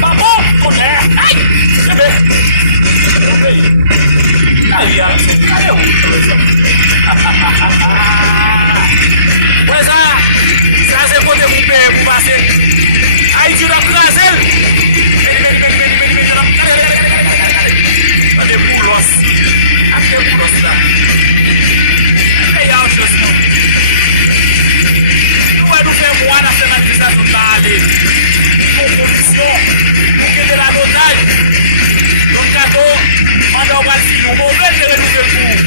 Babou, colher. Ai, você vê. Aí, aí, pois é, trazer poder pro passer. Aí, tira a trazer. Cadê o pulos? Cadê o pulos lá? Aí, ó, Jesus. Não é do fermoar na senatização da ali. Composição, porque de la notagem. No cadeau, manda o vacino, vou ver se ele não vê tudo.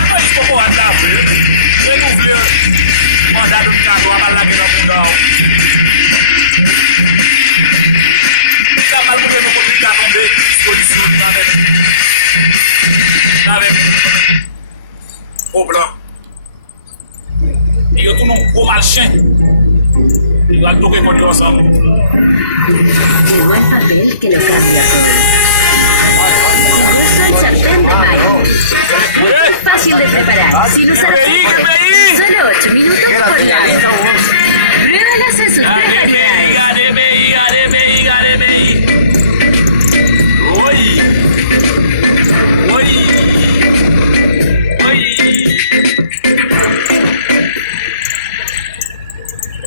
Não é isso que eu vou andar, viu? Eu não vi mandar no cadeau, a malaga no mundão. Já vai comer no complicado, vamos ver. Disposição, tá vendo? Tá vendo? Ô, Blanc. E eu tô num bom marchand. E lá toquei com ele ensemble. Llegó el papel que lo cambia todo. Incluso el sartén de mayo. Es fácil de preparar, sin usar aceite. Solo 8 minutos por lado. Pruébalas en sus tres variedades.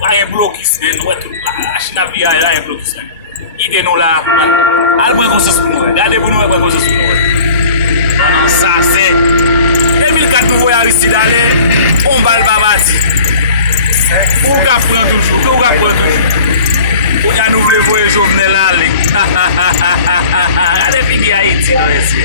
Aí é bloqueio, não é tudo. Acho que na viagem lá é bloqueio. E de novo lá, algo é coisas por nós. Dá de por nós é coisas por nós. Nossa, c'est. 2004 nous voyons Aristide aller, on va le babati. Ou gars prend toujours, ou gars prend toujours. Ou ya nous voulons voir Jovenel aller. Allez, puis Haïti, là, ici.